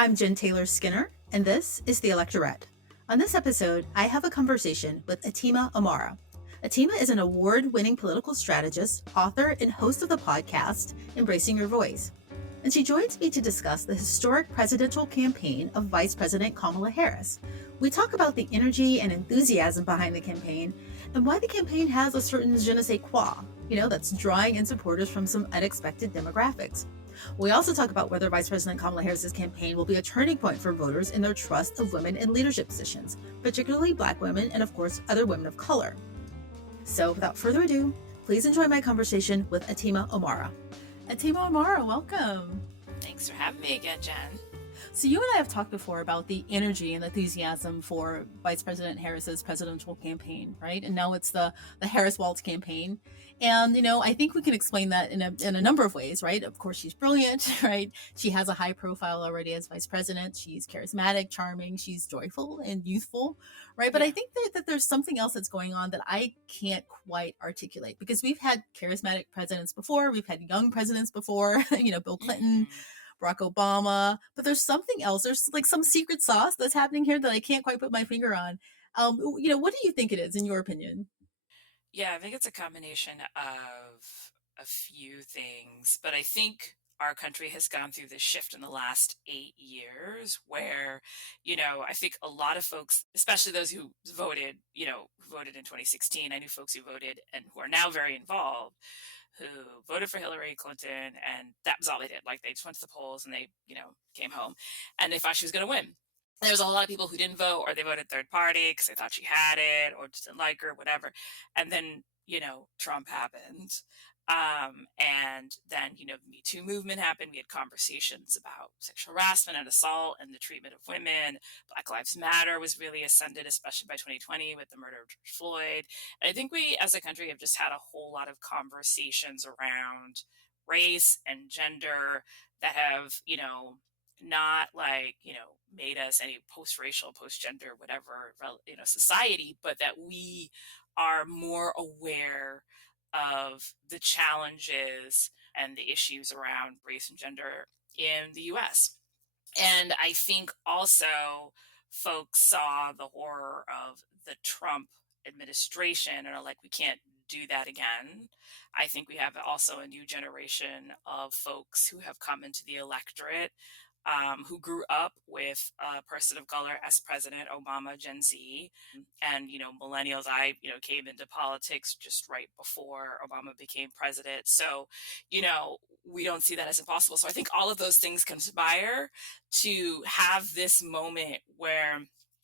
I'm Jen Taylor Skinner, and this is the Electorette. On this episode, I have a conversation with Atima Omara. Atima is an award-winning political strategist, author, and host of the podcast Embracing Your Voice. And she joins me to discuss the historic presidential campaign of Vice President Kamala Harris. We talk about the energy and enthusiasm behind the campaign and why the campaign has a certain je ne sais quoi, that's drawing in supporters from some unexpected demographics. We also talk about whether Vice President Kamala Harris's campaign will be a turning point for voters in their trust of women in leadership positions, particularly Black women and, of course, other women of color. So without further ado, please enjoy my conversation with Atima Omara. Atima Omara, welcome. Thanks for having me again, Jen. So you and I have talked before about the energy and enthusiasm for Vice President Harris's presidential campaign, right? And now it's the Harris-Walz campaign. And, I think we can explain that in a number of ways, right? Of course, she's brilliant, right? She has a high profile already as vice president. She's charismatic, charming, she's joyful and youthful, right? But I think that there's something else that's going on that I can't quite articulate, because we've had charismatic presidents before. We've had young presidents before, Bill Clinton, Barack Obama, but there's something else. There's like some secret sauce that's happening here that I can't quite put my finger on. What do you think it is, in your opinion? Yeah, I think it's a combination of a few things, but I think our country has gone through this shift in the last 8 years where, I think a lot of folks, especially those who voted, who voted in 2016, I knew folks who voted and who are now very involved, who voted for Hillary Clinton, and that was all they did. Like, they just went to the polls and they, came home and they thought she was going to win. There was a lot of people who didn't vote, or they voted third party because they thought she had it or just didn't like her, whatever. And then, Trump happened. And then, the Me Too movement happened. We had conversations about sexual harassment and assault and the treatment of women. Black Lives Matter was really ascended, especially by 2020 with the murder of George Floyd. And I think we, as a country, have just had a whole lot of conversations around race and gender that have, not made us any post-racial, post-gender, whatever, society, but that we are more aware of the challenges and the issues around race and gender in the US. And I think also folks saw the horror of the Trump administration and are like, we can't do that again. I think we have also a new generation of folks who have come into the electorate, who grew up with a person of color as president, Obama, Gen Z, and, millennials. I, came into politics just right before Obama became president. So, we don't see that as impossible. So I think all of those things conspire to have this moment where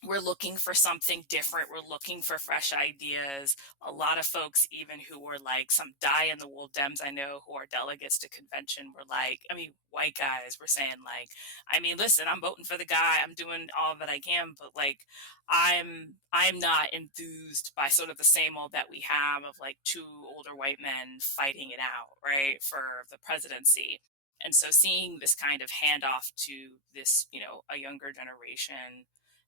we're looking for something different. We're looking for fresh ideas. A lot of folks, even who were like some die-in-the-wool Dems I know who are delegates to convention, were like, white guys were saying like, listen, I'm voting for the guy. I'm doing all that I can, but like, I'm not enthused by sort of the same old that we have of like two older white men fighting it out, right, for the presidency. And so seeing this kind of handoff to this, a younger generation,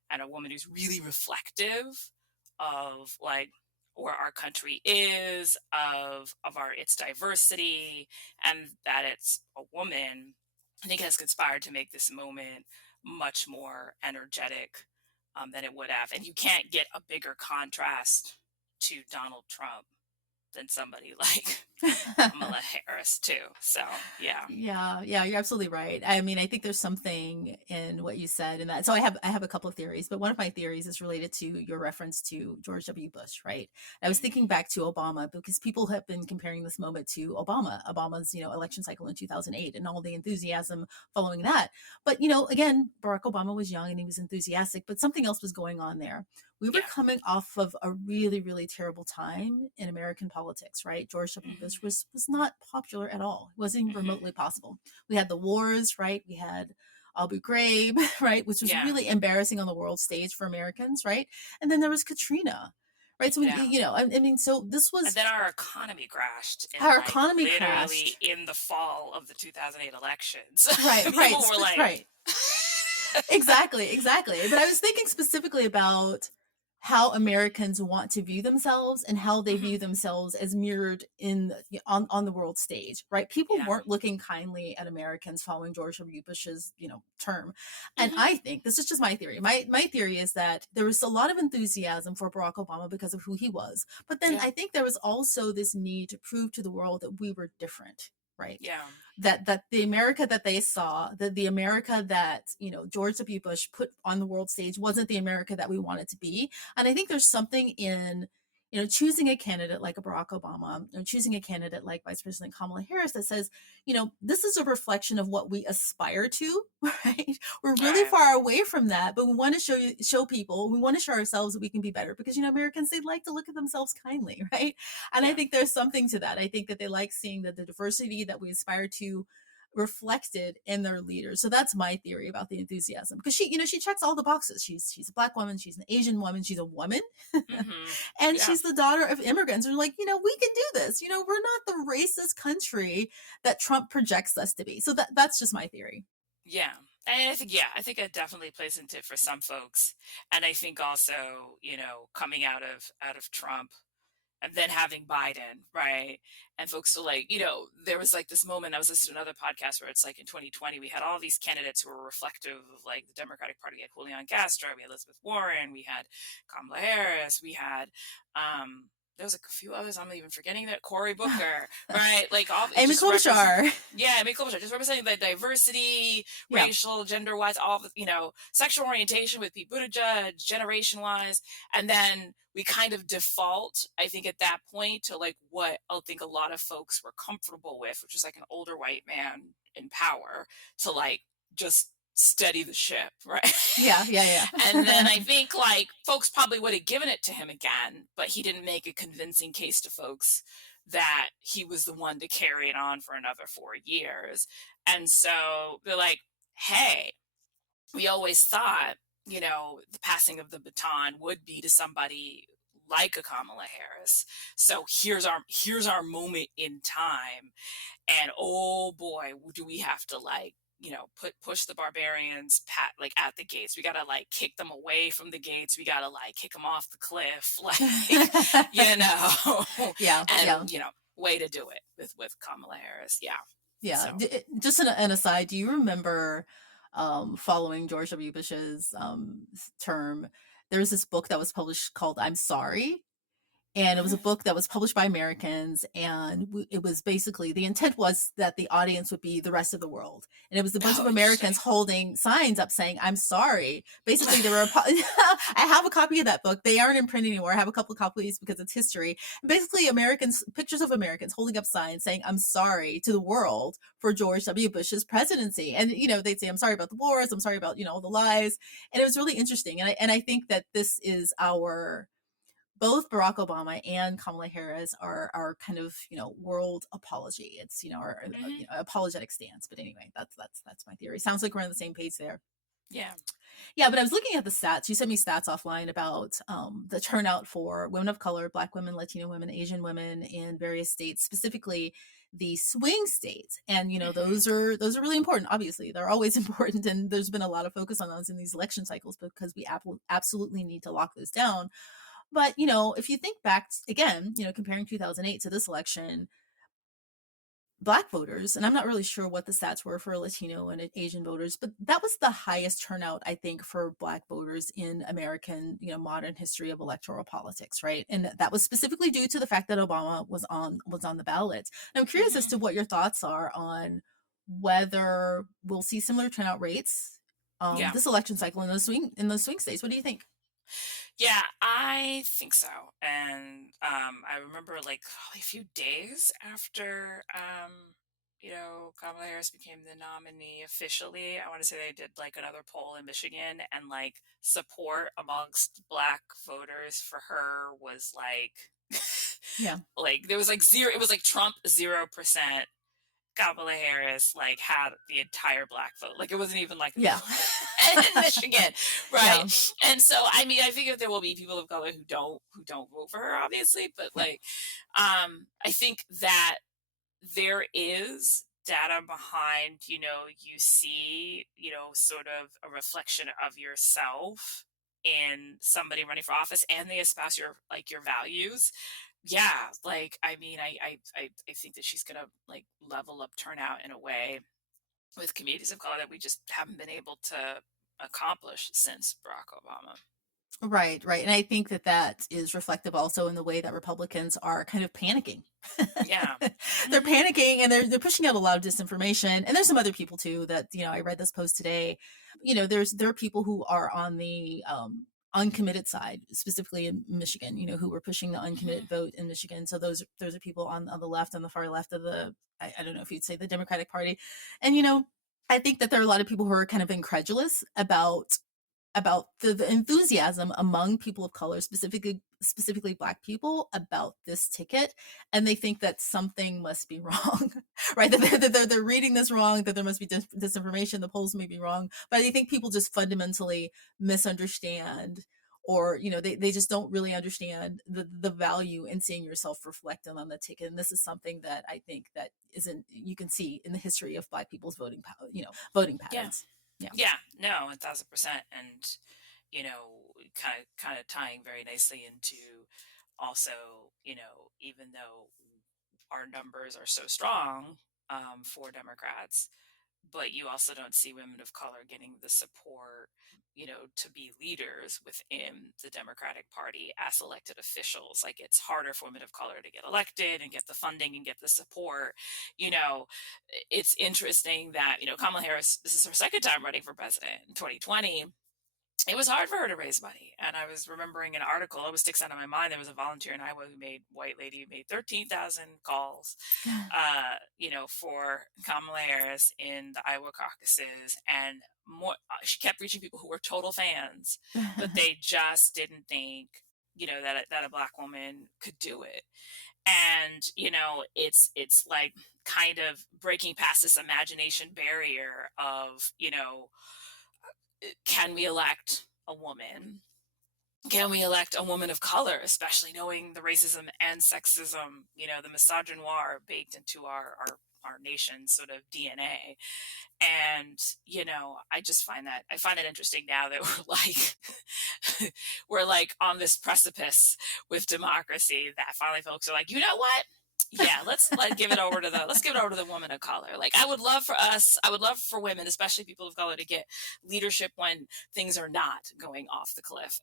and a woman who's really reflective of like where our country is, of its diversity, and that it's a woman, I think has conspired to make this moment much more energetic than it would have. And you can't get a bigger contrast to Donald Trump than somebody like Kamala Harris too. So yeah, you're absolutely right. I think there's something in what you said in that. So I have a couple of theories, but one of my theories is related to your reference to George W. Bush, right? I was thinking back to Obama because people have been comparing this moment to Obama's election cycle in 2008 and all the enthusiasm following that. But again, Barack Obama was young and he was enthusiastic, but something else was going on there. We were coming off of a really, really terrible time in American politics, right? George W. Bush was not popular at all. It wasn't even remotely possible. We had the wars, right? We had Abu Ghraib, right? Which was really embarrassing on the world stage for Americans, right? And then there was Katrina, right? So, so this was... And then our economy crashed. Economy crashed. In the fall of the 2008 elections. Right, People were like... Right. Exactly. But I was thinking specifically about how Americans want to view themselves and how they Hmm. view themselves as mirrored on the world stage, right? People Yeah. weren't looking kindly at Americans following George W. Bush's, term. And Hmm. I think this is just my theory. My theory is that there was a lot of enthusiasm for Barack Obama because of who he was. But then Yeah. I think there was also this need to prove to the world that we were different, right? Yeah. That the America that they saw, that the America that, George W. Bush put on the world stage wasn't the America that we wanted to be. And I think there's something in, choosing a candidate like a Barack Obama, or choosing a candidate like Vice President Kamala Harris that says, this is a reflection of what we aspire to, right? We're really Right. far away from that, but we want to show people, we want to show ourselves that we can be better because, Americans, they like to look at themselves kindly, right? And I Yeah. think there's something to that. I think that they like seeing that the diversity that we aspire to reflected in their leaders. So that's my theory about the enthusiasm, because she checks all the boxes. She's a Black woman, she's an Asian woman, she's a woman, Hmm. and Yeah. she's the daughter of immigrants. We're like, we can do this. We're not the racist country that Trump projects us to be. So that's just my theory. Yeah. And I think it definitely plays into it for some folks. And I think also, coming out of Trump and then having Biden, right? And folks are like, there was like this moment, I was listening to another podcast where it's like in 2020, we had all these candidates who were reflective of like the Democratic Party. We had Julian Castro, we had Elizabeth Warren, we had Kamala Harris, we had, there was like a few others I'm even forgetting, that Cory Booker, right? Like all Amy just represent, Klobuchar. yeah, I mean, Klobuchar, just representing the diversity, Yeah. racial, gender wise, all the, sexual orientation with Pete Buttigieg, generation wise. And then we kind of default, I think, at that point to like what I think a lot of folks were comfortable with, which is like an older white man in power to like just steady the ship, right? Yeah, And then I yeah. think like folks probably would have given it to him again, but he didn't make a convincing case to folks that he was the one to carry it on for another 4 years. And so they're like, hey, we always thought, the passing of the baton would be to somebody like a Kamala Harris. So here's our moment in time. And oh boy, do we have to like, push the barbarians like at the gates. We gotta like kick them away from the gates. We gotta like kick them off the cliff, like, you know, Yeah, yeah. and way to do it with Kamala Harris. Yeah. Yeah, So just an aside, do you remember following George W. Bush's term? There was this book that was published called "I'm Sorry," and it was a mhm. book that was published by Americans, and it was basically, the intent was that the audience would be the rest of the world, and it was a bunch of Oh, Americans interesting. holding signs up saying "I'm sorry." Basically, they were. I have a copy of that book. They aren't in print anymore. I have a couple of copies because it's history. Basically, Americans, pictures of Americans holding up signs saying "I'm sorry" to the world for George W. Bush's presidency, and they'd say "I'm sorry about the wars. I'm sorry about all the lies," and it was really interesting. And I think that this is our, both Barack Obama and Kamala Harris are our kind of world apology. It's our Hmm. apologetic stance. But anyway, that's my theory. Sounds like we're on the same page there. Yeah. Yeah, but I was looking at the stats. You sent me stats offline about the turnout for women of color, Black women, Latino women, Asian women in various states, specifically the swing states. And Hmm. those are really important. Obviously, they're always important, and there's been a lot of focus on those in these election cycles because we absolutely need to lock those down. But if you think back again, comparing 2008 to this election, Black voters, and I'm not really sure what the stats were for Latino and Asian voters, but that was the highest turnout, I think, for Black voters in American, modern history of electoral politics, right? And that was specifically due to the fact that Obama was on the ballot. And I'm curious as Hmm. to what your thoughts are on whether we'll see similar turnout rates Yeah. this election cycle in those swing states. What do you think? Yeah, I think so. And I remember like probably a few days after Kamala Harris became the nominee officially, I want to say they did like another poll in Michigan, and like support amongst Black voters for her was like Yeah. like there was like zero, it was like Trump 0%. Kamala Harris like had the entire Black vote. Like it wasn't even like Yeah. in Michigan, right? Yeah. And so I mean, I think there will be people of color who don't vote for her, obviously, but Yeah. like, I think that there is data behind, you see, sort of a reflection of yourself in somebody running for office and they espouse your values, yeah, like, I mean, I think that she's gonna, like, level up turnout in a way with communities of color that we just haven't been able to accomplish since Barack Obama. Right, right. And I think that that is reflective also in the way that Republicans are kind of panicking. Yeah. They're Mhm. panicking and they're pushing out a lot of disinformation. And there's some other people too that, I read this post today. There are people who are on the uncommitted side, specifically in Michigan, who were pushing the Mhm. uncommitted vote in Michigan. So those are people on the left, on the far left of the, I don't know if you'd say the Democratic Party. And I think that there are a lot of people who are kind of incredulous about the enthusiasm among people of color, specifically Black people, about this ticket, and they think that something must be wrong, right? That they're reading this wrong, that there must be disinformation, the polls may be wrong, but I think people just fundamentally misunderstand, or they just don't really understand the value in seeing yourself reflected on the ticket. And this is something that I think that isn't you can see in the history of Black people's voting power, voting Yeah. patterns. Yeah. Yeah. No, 1,000%. And, kind of tying very nicely into also, even though our numbers are so strong for Democrats, but you also don't see women of color getting the support, to be leaders within the Democratic Party as elected officials. Like, it's harder for women of color to get elected and get the funding and get the support. You know, it's interesting that, Kamala Harris, this is her second time running for president in 2020. It was hard for her to raise money. And I was remembering an article, it always sticks out of my mind. There was a volunteer in Iowa white lady who made 13,000 calls, for Kamala Harris in the Iowa caucuses. And more, she kept reaching people who were total fans, but they just didn't think, that a Black woman could do it. And, it's like kind of breaking past this imagination barrier of, can we elect a woman? Can we elect a woman of color, especially knowing the racism and sexism, the misogynoir baked into our nation's sort of DNA. And, I find that interesting now that we're like, we're like on this precipice with democracy that finally folks are like, you know what? Yeah, let's give it over to the woman of color. Like, I would love for women, especially people of color, to get leadership when things are not going off the cliff.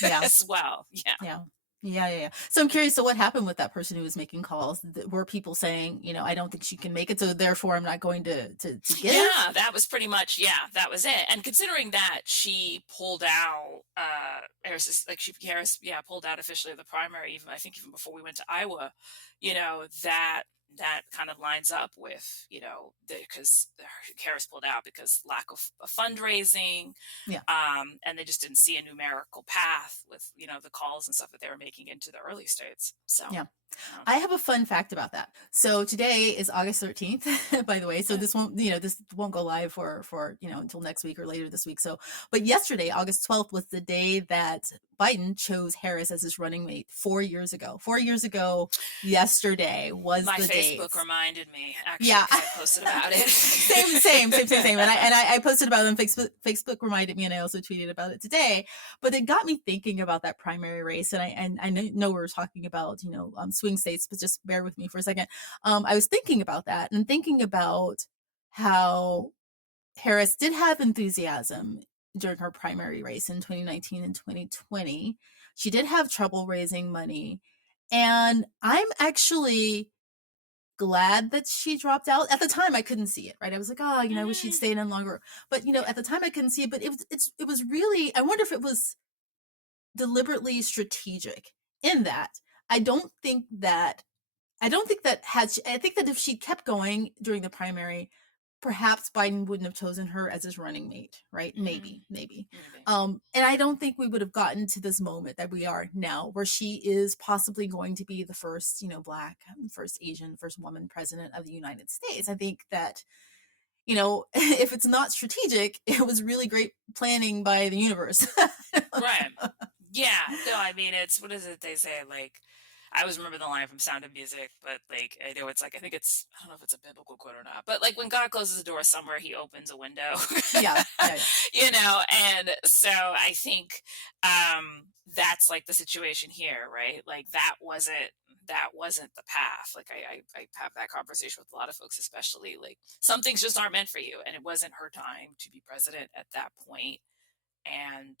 Yeah. As well. Yeah. Yeah. Yeah. So I'm curious. So what happened with that person who was making calls? Were people saying, I don't think she can make it, so therefore I'm not going to give? Yeah, that was pretty much, yeah, that was it. And considering that she pulled out, Harris, yeah, pulled out officially of the primary, even I think even before we went to Iowa, that kind of lines up with, because Harris pulled out because lack of fundraising, Yeah. and they just didn't see a numerical path with, the calls and stuff that they were making into the early states. So, Yeah. I have a fun fact about that. So today is August 13th, by the way. So yeah. this won't go live for until next week or later this week. So, but yesterday, August 12th, was the day that Biden chose Harris as his running mate 4 years ago. 4 years ago, yesterday was My the day. Facebook reminded me, actually, Yeah. 'cause I posted about it. same. And I posted about it on Facebook. Facebook reminded me, and I also tweeted about it today. But it got me thinking about that primary race, and I know we were talking about swing states, but just bear with me for a second. I was thinking about that and thinking about how Harris did have enthusiasm during her primary race in 2019 and 2020. She did have trouble raising money, and I'm actually glad that she dropped out. At the time I couldn't see it, right? I was like, oh, I wish she'd stayed in longer. But at the time I couldn't see it. But it was really, I wonder if it was deliberately strategic, in that I think that if she kept going during the primary, perhaps Biden wouldn't have chosen her as his running mate, right? Maybe. Maybe. And I don't think we would have gotten to this moment that we are now, where she is possibly going to be the first, Black, first Asian, first woman president of the United States. I think that, if it's not strategic, it was really great planning by the universe. Right. Yeah. No, I mean, it's, what is it they say? Like, I always remember the line from Sound of Music, but like I know it's like I think it's I don't know if it's a biblical quote or not, but like when God closes a door somewhere, He opens a window, Yeah, yeah, yeah. you know. And so I think that's like the situation here, right? Like that wasn't the path. Like I have that conversation with a lot of folks, especially like some things just aren't meant for you, and it wasn't her time to be president at that point. And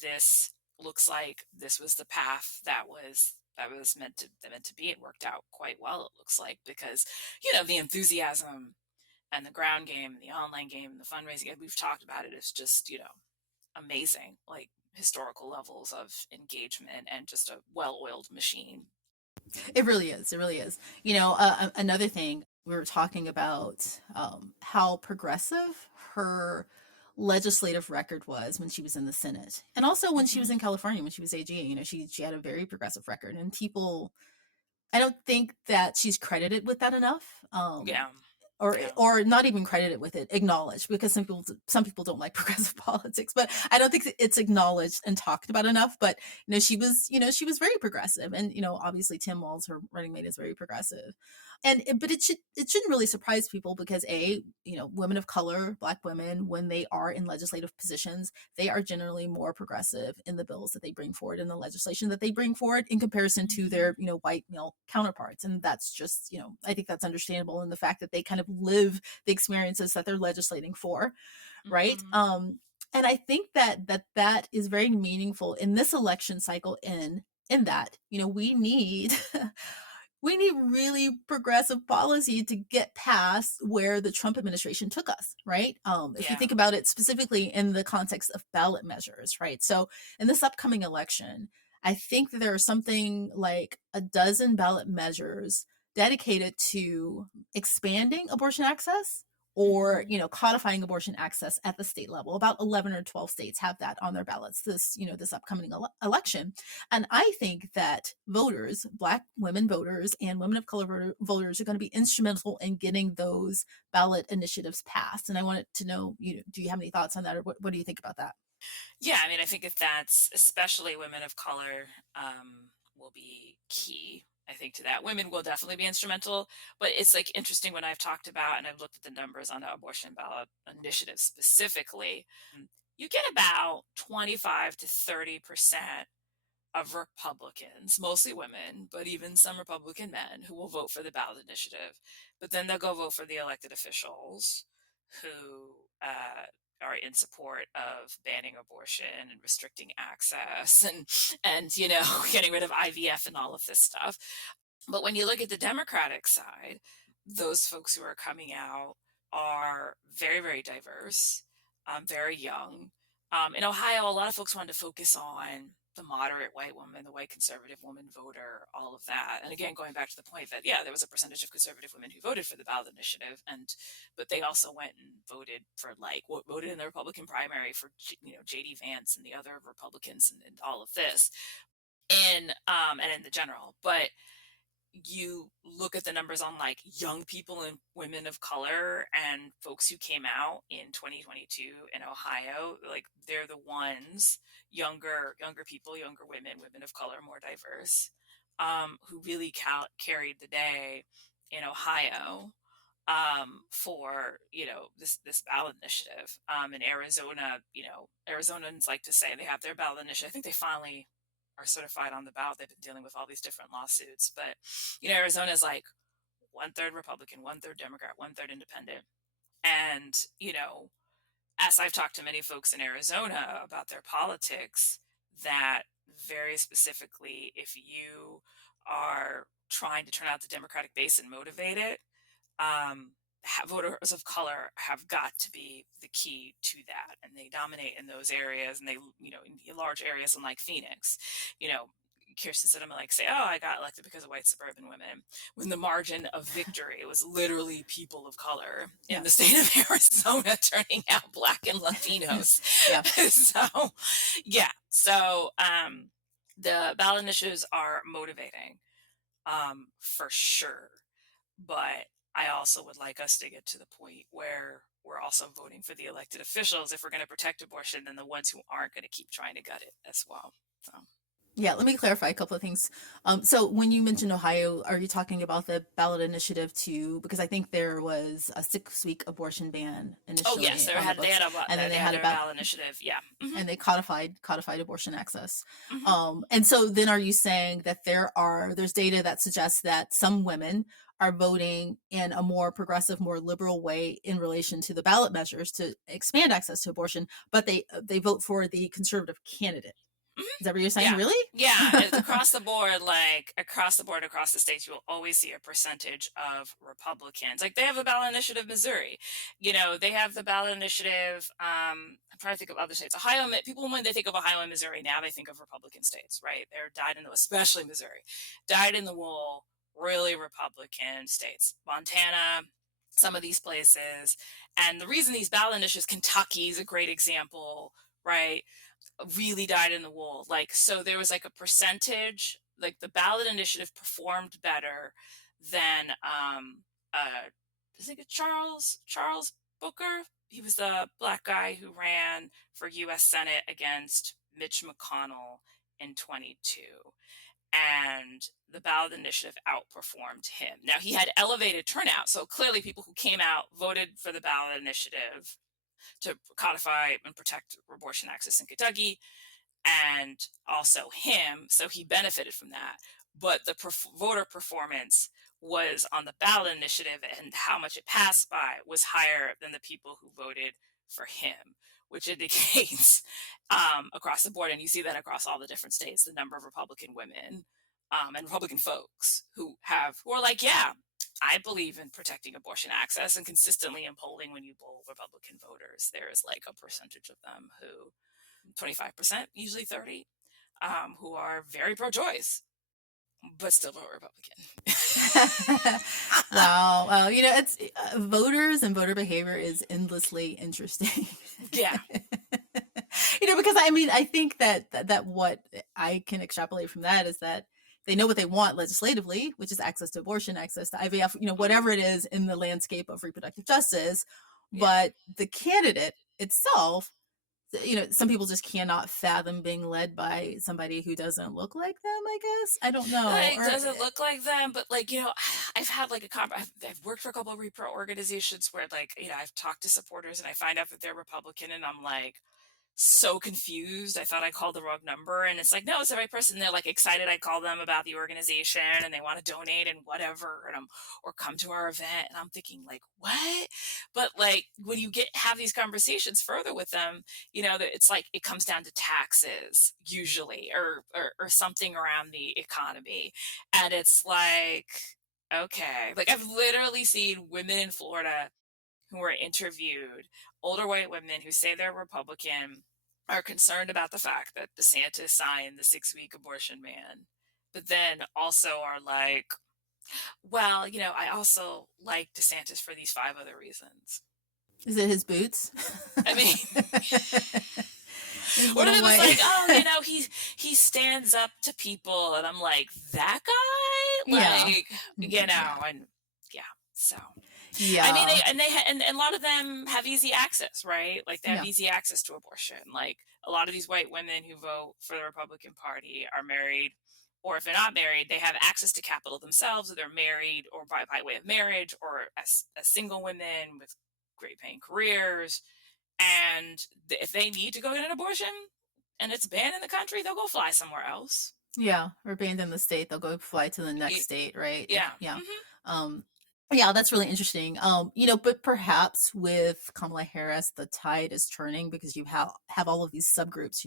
this looks like this was the path that was meant to be. It worked out quite well, it looks like, because the enthusiasm and the ground game, the online game, the fundraising, we've talked about it, is just amazing, like historical levels of engagement and just a well-oiled machine. It really is. It really is. Another thing, we were talking about how progressive her legislative record was when she was in the Senate, and also when she was Hmm. in California when she was AG. She had a very progressive record, and people, I don't think that she's credited with that enough. Yeah. Or Yeah. or not even credited with it, acknowledged, because some people don't like progressive politics, but I don't think it's acknowledged and talked about enough. But she was very progressive, and obviously Tim Walz, her running mate, is very progressive. But it shouldn't really surprise people, because women of color, Black women, when they are in legislative positions, they are generally more progressive in the bills that they bring forward, in the legislation that they bring forward, in comparison to Hmm. their white male counterparts. And that's just, I think that's understandable, in the fact that they kind of live the experiences that they're legislating for, right? Hmm. And I think that is very meaningful in this election cycle, in that we need we need really progressive policy to get past where the Trump administration took us, right? If you Yeah. think about it specifically in the context of ballot measures, right? So in this upcoming election, I think that there are something like a dozen ballot measures dedicated to expanding abortion access, or Hmm. codifying abortion access at the state level. About 11 or 12 states have that on their ballots this upcoming election. And I think that voters, Black women voters and women of color voters, are going to be instrumental in getting those ballot initiatives passed. And I wanted to know, do you have any thoughts on that, or what do you think about that? Yeah, I mean, I think if that's especially women of color, will be key. I think to that, women will definitely be instrumental. But it's like interesting when I've talked about and I've looked at the numbers on the abortion ballot initiative specifically. You get about 25 to 30% of Republicans, mostly women, but even some Republican men, who will vote for the ballot initiative. But then they'll go vote for the elected officials who are in support of banning abortion and restricting access and getting rid of IVF and all of this stuff. But when you look at the Democratic side, those folks who are coming out are very, very diverse, very young. In Ohio, a lot of folks wanted to focus on the moderate white woman, the white conservative woman voter, all of that. And again, going back to the point that, yeah, there was a percentage of conservative women who voted for the ballot initiative, but they also went and voted for voted in the Republican primary for JD Vance and the other Republicans and all of this, and in the general. But you look at the numbers on like young people and women of color and folks who came out in 2022 in Ohio, like they're the ones, younger people, younger women of color, more diverse, who really carried the day in Ohio, for this ballot initiative. In Arizona, Arizonans like to say they have their ballot initiative. I think they finally are certified on the ballot. They've been dealing with all these different lawsuits, but Arizona is like one third Republican, one third Democrat, one third independent. And as I've talked to many folks in Arizona about their politics, that very specifically, if you are trying to turn out the Democratic base and motivate it, voters of color have got to be the key to that, and they dominate in those areas, and they, in large areas in like Phoenix, you know, Kirsten Sinema like say, "Oh, I got elected because of white suburban women," when the margin of victory was literally people of color in Yeah. the state of Arizona turning out Black and Latinos. Yeah. So, yeah, so the ballot initiatives are motivating, for sure. But I also would like us to get to the point where we're also voting for the elected officials. If we're going to protect abortion, then the ones who aren't going to keep trying to gut it as well. So, Yeah, let me clarify a couple of things. So when you mentioned Ohio, are you talking about the ballot initiative too? Because I think there was a 6-week abortion ban Oh yes, initially on the they had books, a and then they they had had their about ballot initiative. Yeah. Hmm. and they codified abortion access. Hmm. And so then are you saying that there's data that suggests that some women are voting in a more progressive, more liberal way in relation to the ballot measures to expand access to abortion, but they vote for the conservative candidate? Hmm. Is that what you're saying? Yeah. Really? Yeah, it's across the board, like across the board, across the states, you will always see a percentage of Republicans. Like they have a ballot initiative, Missouri. They have the ballot initiative. I'm trying to think of other states. Ohio. People when they think of Ohio and Missouri now, they think of Republican states, right? They're dyed in the, especially Missouri, dyed in the wool, really Republican states. Montana, some of these places, and the reason these ballot initiatives, Kentucky is a great example, right? Really dyed in the wool. Like, so there was like a percentage, like the ballot initiative performed better than I think it's Charles Booker. He was the black guy who ran for US Senate against Mitch McConnell in 22. And the ballot initiative outperformed him. Now he had elevated turnout, so clearly people who came out voted for the ballot initiative to codify and protect abortion access in Kentucky, and also him. So he benefited from that. But the voter performance was on the ballot initiative, and how much it passed by was higher than the people who voted for him, which indicates across the board, and you see that across all the different states, the number of Republican women and Republican folks who are like, yeah, I believe in protecting abortion access, and consistently in polling, when you poll Republican voters, there is like a percentage of them who 25%, usually 30, who are very pro-choice, but still vote Republican. Wow. Well, it's voters and voter behavior is endlessly interesting. Yeah. Because I mean, I think that what I can extrapolate from that is that they know what they want legislatively, which is access to abortion, access to IVF, whatever it is in the landscape of reproductive justice. Yeah. But the candidate itself, some people just cannot fathom being led by somebody who doesn't look like them, I guess. I don't know. Like, doesn't look like them, but like, I've had like I've worked for a couple of repro organizations where like, I've talked to supporters and I find out that they're Republican, and I'm like, so confused. I thought I called the wrong number, and it's like, no, it's the right person. They're like excited I called them about the organization, and they want to donate and whatever, and or come to our event, and I'm thinking like, what? But like when you have these conversations further with them, that it's like it comes down to taxes usually, or something around the economy, and it's like, okay, like I've literally seen women in Florida who were interviewed, older white women who say they're Republican, are concerned about the fact that DeSantis signed the 6-week abortion ban, but then also are like, well, I also like DeSantis for these 5 other reasons. Is it his boots? I mean, what if it was like, oh, he stands up to people, and I'm like, that guy, like, and yeah, so. Yeah. I mean, and a lot of them have easy access, right? Like they have easy access to abortion. Like a lot of these white women who vote for the Republican Party are married, or if they're not married, they have access to capital themselves, or they're married, or by way of marriage, or as single women with great paying careers. And if they need to go get an abortion and it's banned in the country, they'll go fly somewhere else. Yeah, or banned in the state, they'll go fly to the next state, right? Yeah. Yeah. Mm-hmm. Yeah, that's really interesting. But perhaps with Kamala Harris, the tide is turning because you have all of these subgroups,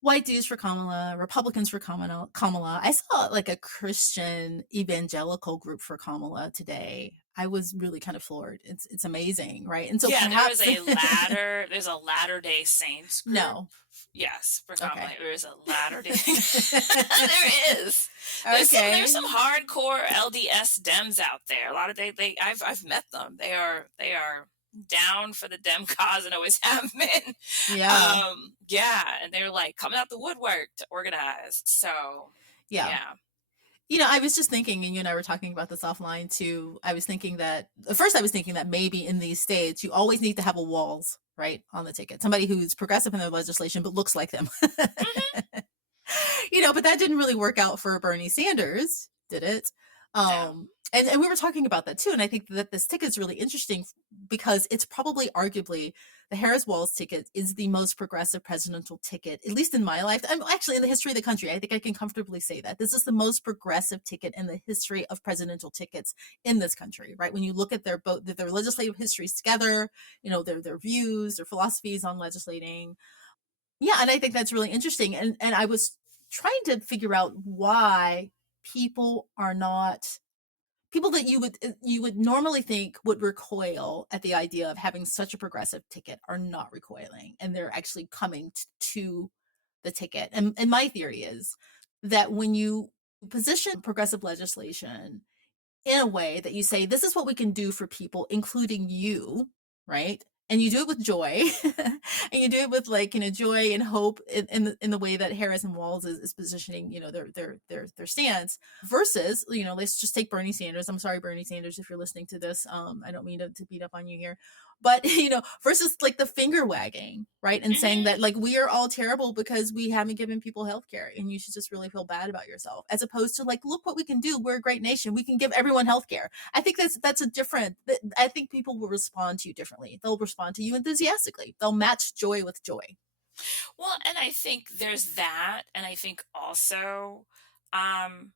white dudes for Kamala, Republicans for Kamala. I saw like a Christian evangelical group for Kamala today. I was really kind of floored. It's amazing, right? And so perhaps there's a Latter-day Saints group. No. Yes, for Kamala. Okay. There's a Latter-day there is. There's some hardcore LDS Dems out there. A lot of I've met them. They are down for the Dem cause and always have been. Yeah. And they're like coming out the woodwork to organize. So yeah. I was just thinking, and you and I were talking about this offline too. I was thinking that maybe in these states, you always need to have a Walz, right, on the ticket. Somebody who's progressive in their legislation, but looks like them. Mm-hmm. But that didn't really work out for Bernie Sanders, did it? No. And we were talking about that too. And I think that this ticket is really interesting because it's probably arguably the Harris-Walz ticket is the most progressive presidential ticket, at least in my lifetime. Actually, in the history of the country, I think I can comfortably say that this is the most progressive ticket in the history of presidential tickets in this country, right? When you look at their legislative histories together, their views, their philosophies on legislating. Yeah, and I think that's really interesting. And I was trying to figure out why people are not people that you would normally think would recoil at the idea of having such a progressive ticket are not recoiling, and they're actually coming to the ticket. And my theory is that when you position progressive legislation in a way that you say, this is what we can do for people, including you, right? And you do it with joy, and you do it with joy and hope in the way that Harris and Walz is positioning, their stance. Versus, let's just take Bernie Sanders. I'm sorry, Bernie Sanders, if you're listening to this. I don't mean to beat up on you here, but versus like the finger wagging, right, and saying Hmm. that like we are all terrible because we haven't given people health care, and you should just really feel bad about yourself, as opposed to like, look what we can do. We're a great nation. We can give everyone health care. I think that's a different. I think people will respond to you differently. They'll respond to you enthusiastically. They'll match joy with joy. Well, and I think there's that, and I think also, um,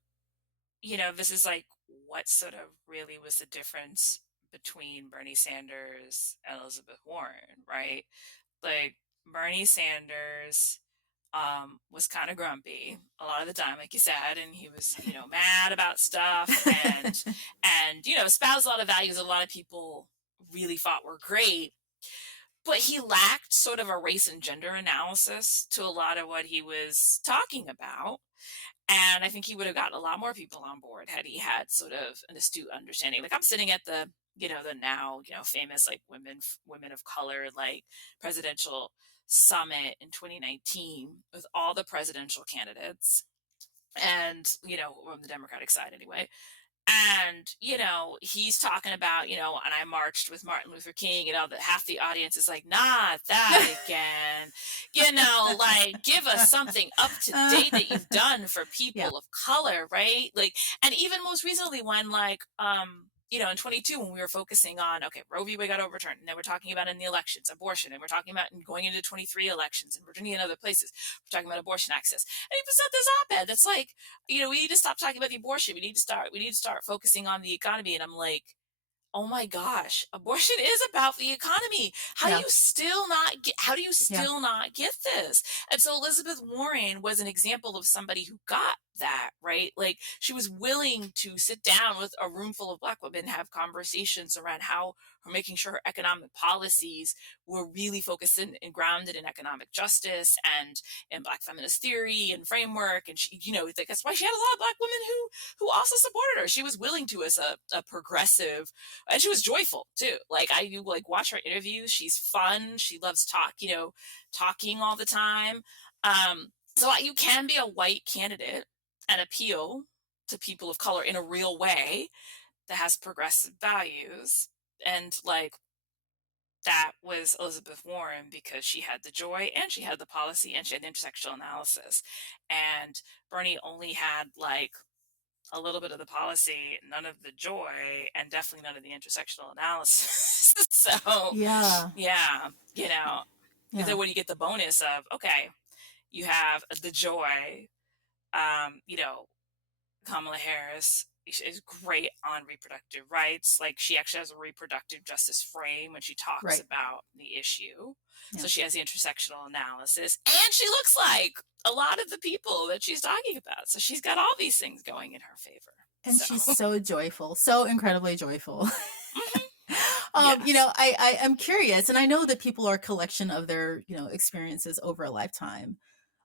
this is like what sort of really was the difference between Bernie Sanders and Elizabeth Warren, right? Like Bernie Sanders was kind of grumpy a lot of the time, like you said, and he was, mad about stuff and espoused a lot of values that a lot of people really thought were great, but he lacked sort of a race and gender analysis to a lot of what he was talking about. And I think he would have gotten a lot more people on board had he had sort of an astute understanding. Like I'm sitting at the now, famous like women of color, like presidential summit in 2019 with all the presidential candidates and, on the Democratic side anyway. And, he's talking about, and I marched with Martin Luther King, and all the half the audience is like, not that again. Like give us something up to date that you've done for Yeah. people of color, right? Like, and even most recently when like in 22 when we were focusing on, okay, Roe v. Wade got overturned, and then we're talking about in the elections, abortion, and we're talking about going into 23 elections in Virginia and other places, we're talking about abortion access. And he present this op-ed that's like, we need to stop talking about the abortion. We need to start focusing on the economy. And I'm like, oh my gosh, abortion is about the economy. How do Yeah. you still not get Yeah. this? And so Elizabeth Warren was an example of somebody who got that, right? Like she was willing to sit down with a room full of black women, have conversations around how her making sure her economic policies were really focused and grounded in economic justice and in black feminist theory and framework. And she, like that's why she had a lot of black women who also supported her. She was willing to as a progressive, and she was joyful too. Like I do like watch her interviews. She's fun. She loves talking all the time. So you can be a white candidate and appeal to people of color in a real way that has progressive values. And like that was Elizabeth Warren because she had the joy and she had the policy and she had the intersectional analysis. And Bernie only had like a little bit of the policy, none of the joy, and definitely none of the intersectional analysis. So, Yeah. yeah, Yeah. then when you get the bonus of, okay, you have the joy, um, you know, Kamala Harris is great on reproductive rights. Like she actually has a reproductive justice frame when she talks Right. about the issue. Yeah. So she has the intersectional analysis, and she looks like a lot of the people that she's talking about. So she's got all these things going in her favor. And she's So, so joyful, so incredibly joyful. mhm, You yes. know, I am curious, and I know that people are a collection of their, experiences over a lifetime.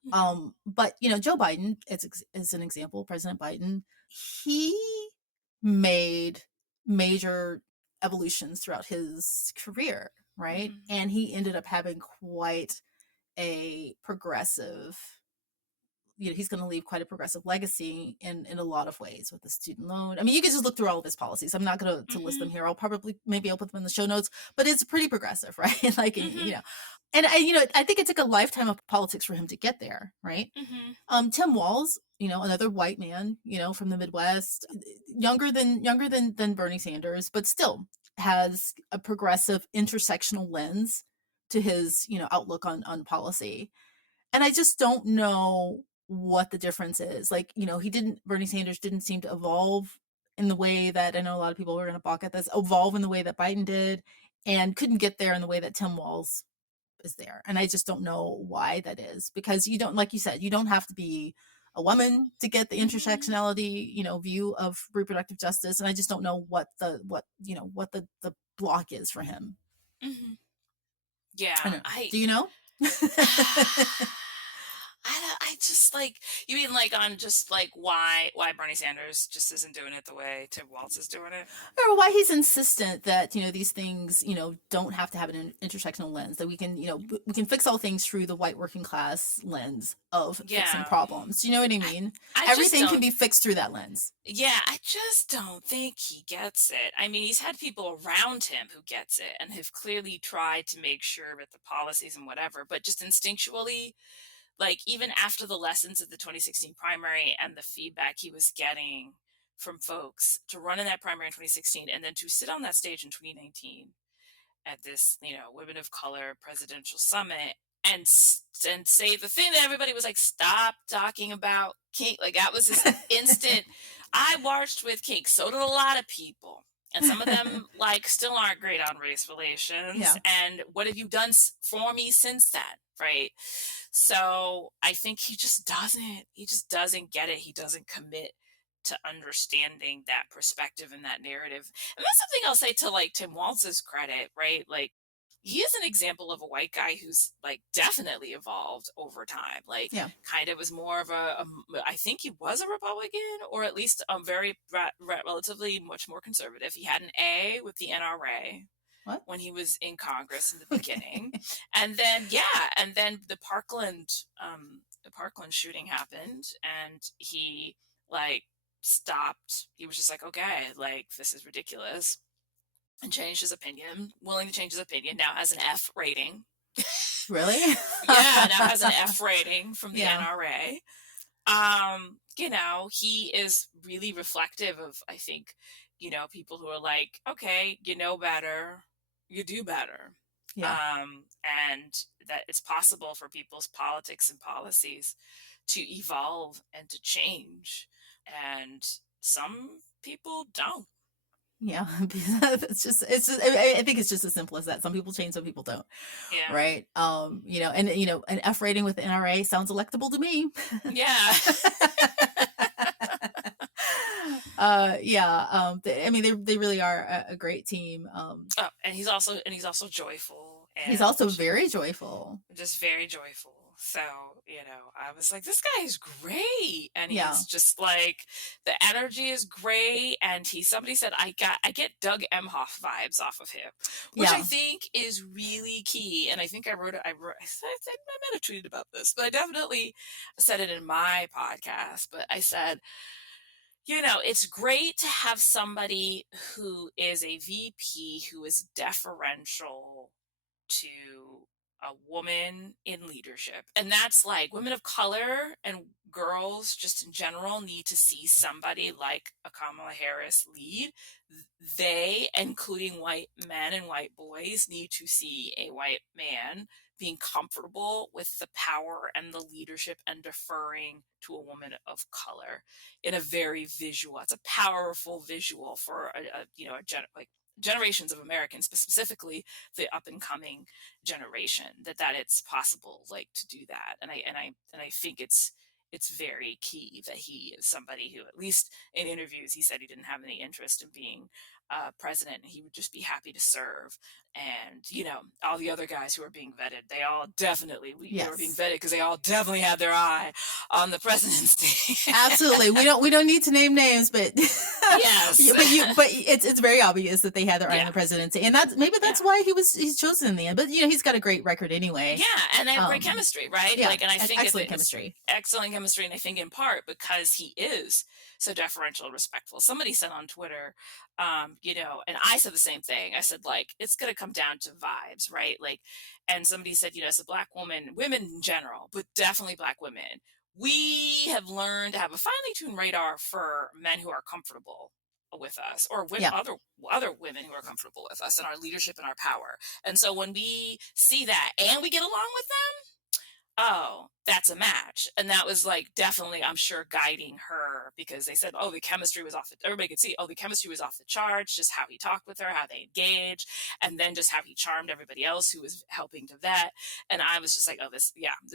Mhm, But Joe Biden is an example. President Biden, he made major evolutions throughout his career, right? mhm, And he ended up having quite a progressive he's going to leave quite a progressive legacy in a lot of ways with the student loan. I mean, you can just look through all of his policies. I'm not going to list them here. Maybe I'll put them in the show notes, but it's pretty progressive, right? Like, and I think it took a lifetime of politics for him to get there, right? Tim Walz, another white man, from the Midwest, younger than Bernie Sanders, but still has a progressive intersectional lens to his, outlook on policy. And I just don't know what the difference is. Like, Bernie Sanders didn't seem to evolve in the way that, I know a lot of people were going to balk at this, evolve in the way that Biden did, and couldn't get there in the way that Tim Walz is there. And I just don't know why that is, because you don't, like you said, you don't have to be a woman to get the intersectionality, view of reproductive justice. And I just don't know what the block is for him. Yeah. Do you know? I just like, you mean like on just like why Bernie Sanders just isn't doing it the way Tim Walz is doing it? Or why he's insistent that, these things, don't have to have an intersectional lens, that we can fix all things through the white working class lens of fixing problems. Do you know what I mean? Everything can be fixed through that lens. Yeah, I just don't think he gets it. I mean, he's had people around him who gets it and have clearly tried to make sure with the policies and whatever, but just instinctually, like even after the lessons of the 2016 primary and the feedback he was getting from folks to run in that primary in 2016 and then to sit on that stage in 2019 at this, Women of Color presidential summit and say the thing that everybody was like, stop talking about kink. Like that was this instant. I marched with kink. So did a lot of people. And some of them like still aren't great on race relations. Yeah. And what have you done for me since then? Right. So I think he just doesn't get it. He doesn't commit to understanding that perspective and that narrative. And that's something I'll say to like Tim Walz's credit, right? Like he is an example of a white guy who's like definitely evolved over time. Like kind of was more of I think he was a Republican, or at least very relatively much more conservative. He had an A with the NRA. What? When he was in Congress in the beginning. And then the Parkland shooting happened and he like stopped. He was just like, okay, like this is ridiculous, and changed his opinion, willing to change his opinion, now has an F rating. Really? Yeah, now has an F rating from the NRA. He is really reflective of, I think, people who are like, okay, you know better, you do better. Yeah. And that it's possible for people's politics and policies to evolve and to change. And some people don't. Yeah, I think it's just as simple as that. Some people change, some people don't. Yeah. Right. An F rating with the NRA sounds electable to me. Yeah. They really are a great team. And he's also joyful. And he's also very joyful. Just very joyful. So, I was like, this guy is great. And he's just like, the energy is great. And somebody said, I get Doug Emhoff vibes off of him, which I think is really key. And I think I might have tweeted about this, but I definitely said it in my podcast. But I said, it's great to have somebody who is a VP who is deferential to a woman in leadership. And that's like women of color and girls just in general need to see somebody like a Kamala Harris lead. They, including white men and white boys, need to see a white man being comfortable with the power and the leadership and deferring to a woman of color in a very visual. It's a powerful visual for generations of Americans, but specifically the up and coming generation, that it's possible like to do that. And I think it's very key that he is somebody who, at least in interviews, he said he didn't have any interest in being president, and he would just be happy to serve. And all the other guys who were being vetted, they all definitely they were being Yes. vetted because they all definitely had their eye on the presidency. Absolutely. We don't need to name names, but Yes. but it's very obvious that they had their eye on Yeah. the presidency, and that's why he's chosen in the end. But he's got a great record anyway. Yeah, and they have great chemistry, right? Yeah, and I think excellent chemistry. Excellent chemistry, and I think in part because he is so deferential and respectful. Somebody said on Twitter, and I said the same thing. I said, like, it's going to come down to vibes, right? Like, and somebody said, as a Black woman, women in general, but definitely Black women, we have learned to have a finely tuned radar for men who are comfortable with us, or with other women who are comfortable with us and our leadership and our power. And so when we see that and we get along with them, oh, that's a match. And that was like definitely, I'm sure, guiding her, because they said, oh, the chemistry was everybody could see, oh, the chemistry was off the charts, just how he talked with her, how they engaged, and then just how he charmed everybody else who was helping to vet. And I was just like, oh, this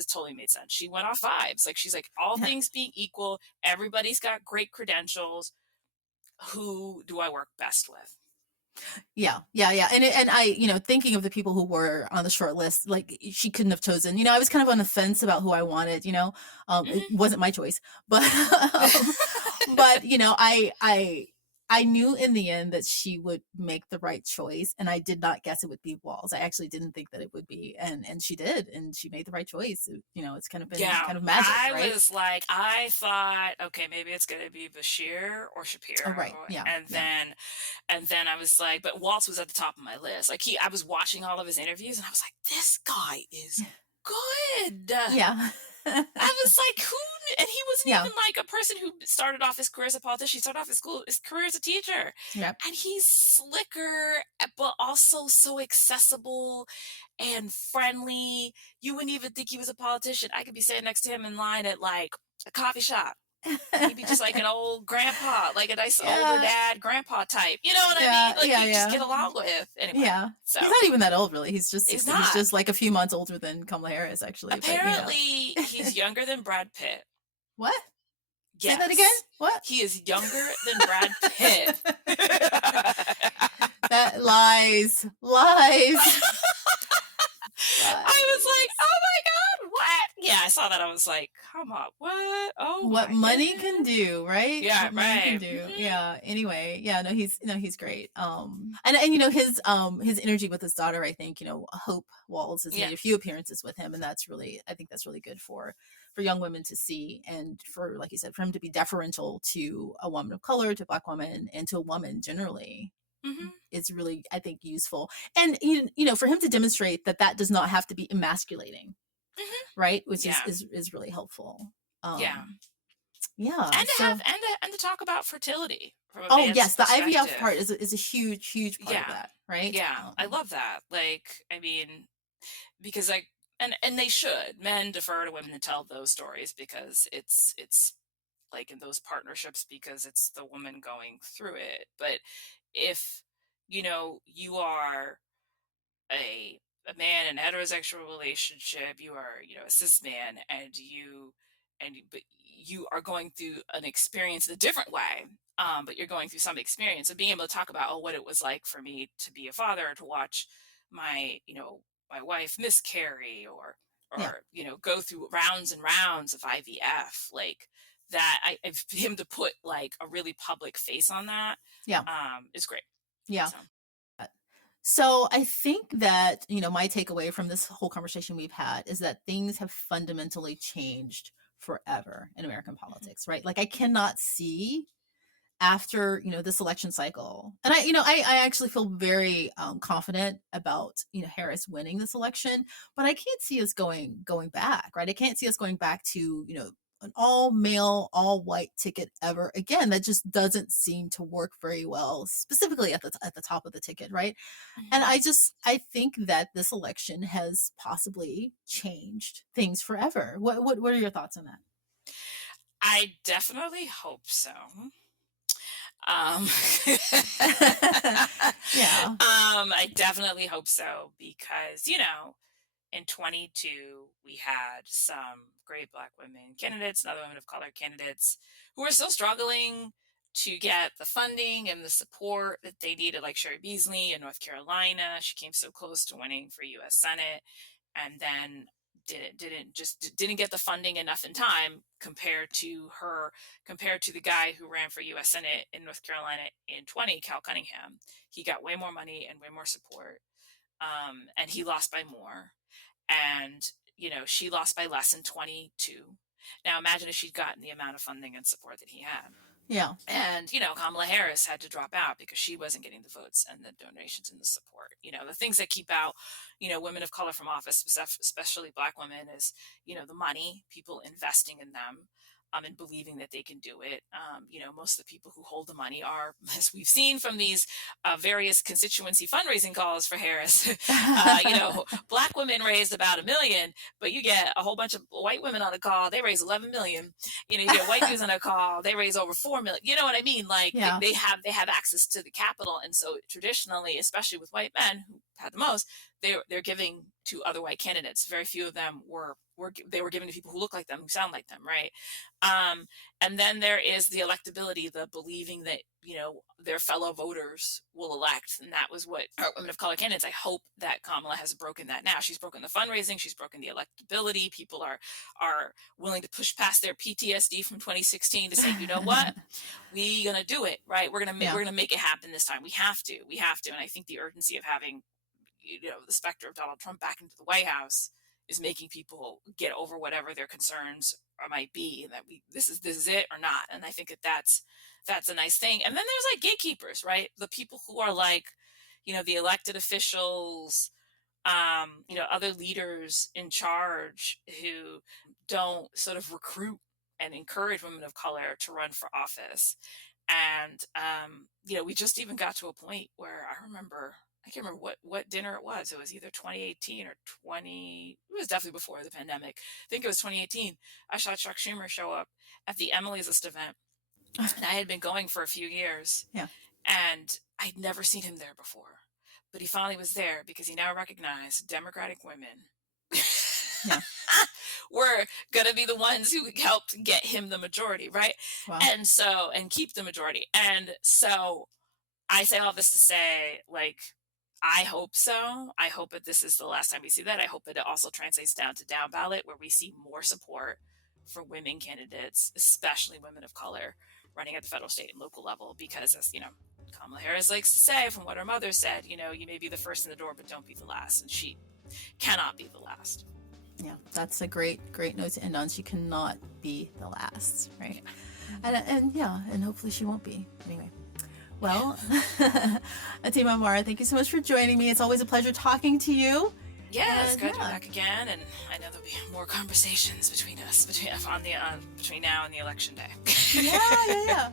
totally made sense. She went off vibes. Like, she's like, all things being equal, everybody's got great credentials. Who do I work best with? Yeah. And I, thinking of the people who were on the short list, like, she couldn't have chosen. I was kind of on the fence about who I wanted. It wasn't my choice, but but I knew in the end that she would make the right choice, and I did not guess it would be Walz. I actually didn't think that it would be, and she did, and she made the right choice. It's kind of been kind of magic, right? Was like, I thought, okay, maybe it's going to be Bashir or Shapiro. Oh, right. Yeah. And then I was like, but Walz was at the top of my list. Like, I was watching all of his interviews, and I was like, this guy is good. Yeah. I was like, who? And he wasn't even like a person who started off his career as a politician. He started off his career as a teacher. Yep. And he's slicker, but also so accessible and friendly. You wouldn't even think he was a politician. I could be sitting next to him in line at like a coffee shop. He'd be just like an old grandpa, like a nice older dad, grandpa type. You know what I mean? Like, you just get along with. Anyway, yeah. So. He's not even that old, really. He's just like a few months older than Kamala Harris, actually. Apparently, he's younger than Brad Pitt. What? Yes. Say that again? What? He is younger than Brad Pitt. That lies. I was like, oh my God, what? Yeah, I saw that. I was like, come on, what? Oh, what money can do, right? Yeah, what right. Money can do. Mm-hmm. Yeah. Anyway, yeah, he's great. And his energy with his daughter, I think, Hope Walz has made a few appearances with him, and I think that's really good for young women to see, and for, like you said, for him to be deferential to a woman of color, to a Black woman, and to a woman generally. Mm-hmm. It's really, I think, useful. And for him to demonstrate that does not have to be emasculating, right? Which is really helpful. Yeah. And to talk about fertility. Oh yes, the IVF part is a huge part of that, right? Yeah, I love that. Like, I mean, because and they should. Men defer to women to tell those stories, because it's like in those partnerships, because it's the woman going through it. But if you are a man in a heterosexual relationship, you are a cis man, but you are going through an experience in a different way, but you're going through some experience, and being able to talk about what it was like for me to be a father, to watch my my wife miscarry, or go through rounds and rounds of IVF, like that. Him to put like a really public face on that, is great. Yeah. So I think that, my takeaway from this whole conversation we've had is that things have fundamentally changed forever in American politics, right? Like, I cannot see after, this election cycle, and I actually feel very confident about, Harris winning this election, but I can't see us going back, right? I can't see us going back to, an all male, all white ticket ever again. That just doesn't seem to work very well, specifically at the top of the ticket, right? Mm-hmm. And I think that this election has possibly changed things forever. What are your thoughts on that? I definitely hope so. Yeah. I definitely hope so, because in 22 we had some great Black women candidates and other women of color candidates who are still struggling to get the funding and the support that they needed, like Sherry Beasley in North Carolina. She came so close to winning for U.S. Senate, and then didn't get the funding enough in time compared to the guy who ran for U.S. Senate in North Carolina in 20, Cal Cunningham. He got way more money and way more support, and he lost by more. And she lost by less in 22. Now imagine if she'd gotten the amount of funding and support that he had. Yeah. And, Kamala Harris had to drop out because she wasn't getting the votes and the donations and the support. The things that keep out, women of color from office, especially Black women, is, the money, people investing in them, and believing that they can do it. Most of the people who hold the money are, as we've seen from these various constituency fundraising calls for Harris, Black women raised about $1 million, but you get a whole bunch of white women on a call, they raise 11 million. You get white dudes on a call, they raise over 4 million. You know what I mean? Like they have access to the capital. And so traditionally, especially with white men who had the most, they're giving to other white candidates. Very few of them were given to people who look like them, who sound like them, right? And then there is the electability, the believing that their fellow voters will elect, and that was what our women of color candidates. I hope that Kamala has broken that now. She's broken the fundraising, she's broken the electability. People are willing to push past their PTSD from 2016 to say, you know what, we're gonna do it, right? We're gonna make it happen this time. We have to, and I think the urgency of having the specter of Donald Trump back into the White House is making people get over whatever their concerns might be, and that this is it or not. And I think that's a nice thing. And then there's like gatekeepers, right? The people who are like, the elected officials, other leaders in charge who don't sort of recruit and encourage women of color to run for office. And, we just even got to a point where I can't remember what dinner it was. It was either 2018 or it was definitely before the pandemic. I think it was 2018. I saw Chuck Schumer show up at the Emily's List event. And I had been going for a few years. Yeah. And I'd never seen him there before. But he finally was there because he now recognized Democratic women were going to be the ones who helped get him the majority, right? Wow. And keep the majority. And so I say all this to say, like, I hope so. I hope that this is the last time we see that. I hope that it also translates down to down ballot, where we see more support for women candidates, especially women of color, running at the federal, state, and local level. Because, as Kamala Harris likes to say, from what her mother said, you may be the first in the door, but don't be the last. And she cannot be the last. Yeah, that's a great note to end on. She cannot be the last, right? And hopefully she won't be. Anyway. Well, Atima Omara, thank you so much for joining me. It's always a pleasure talking to you. Yeah, it's good to be back again, and I know there'll be more conversations between us between now and the election day. Yeah.